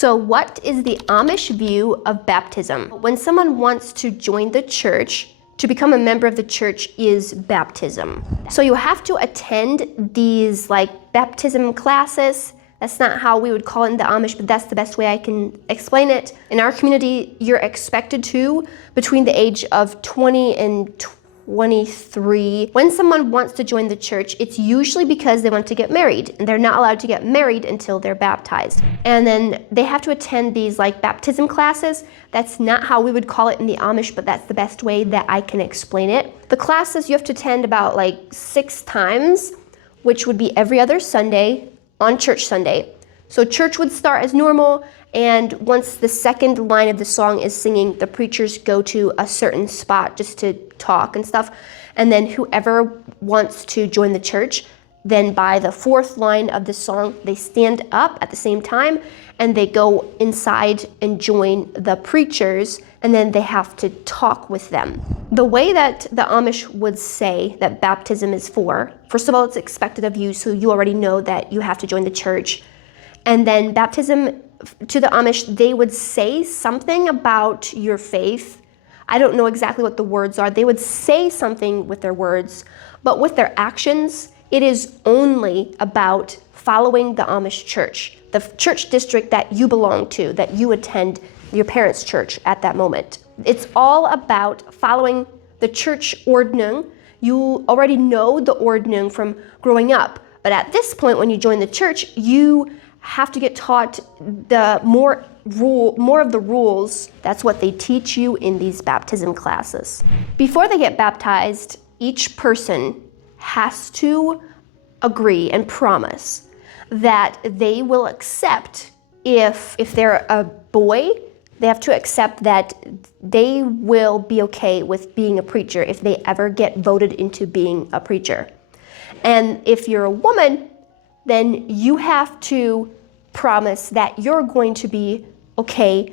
So what is the Amish view of baptism? When someone wants to join the church, to become a member of the church is baptism. So you have to attend these like baptism classes. That's not how we would call it in the Amish, but that's the best way I can explain it. In our community, you're expected to, between the age of 20 and 23. When someone wants to join the church, it's usually because they want to get married, and they're not allowed to get married until they're baptized. And then they have to attend these like baptism classes. That's not how we would call it in the Amish, but that's the best way that I can explain it. The classes you have to attend about like 6 times, which would be every other Sunday on church Sunday. So church would start as normal, and once the second line of the song is singing, the preachers go to a certain spot just to talk and stuff. And then whoever wants to join the church, then by the 4th line of the song, they stand up at the same time and they go inside and join the preachers, and then they have to talk with them. The way that the Amish would say that baptism is for, first of all, it's expected of you, so you already know that you have to join the church. And then baptism, to the Amish, they would say something about your faith. I don't know exactly what the words are. They would say something with their words, but with their actions, it is only about following the Amish church, the church district that you belong to, that you attend your parents' church at that moment. It's all about following the church Ordnung. You already know the Ordnung from growing up, but at this point, when you join the church, you have to get taught the more of the rules. That's what they teach you in these baptism classes. Before they get baptized, each person has to agree and promise that they will accept, if they're a boy, they have to accept that they will be okay with being a preacher if they ever get voted into being a preacher. And if you're a woman, then you have to promise that you're going to be okay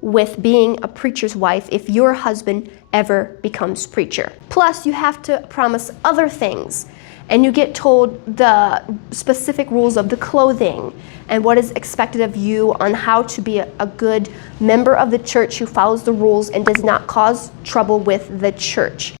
with being a preacher's wife if your husband ever becomes preacher. Plus, you have to promise other things, and you get told the specific rules of the clothing and what is expected of you on how to be a good member of the church who follows the rules and does not cause trouble with the church.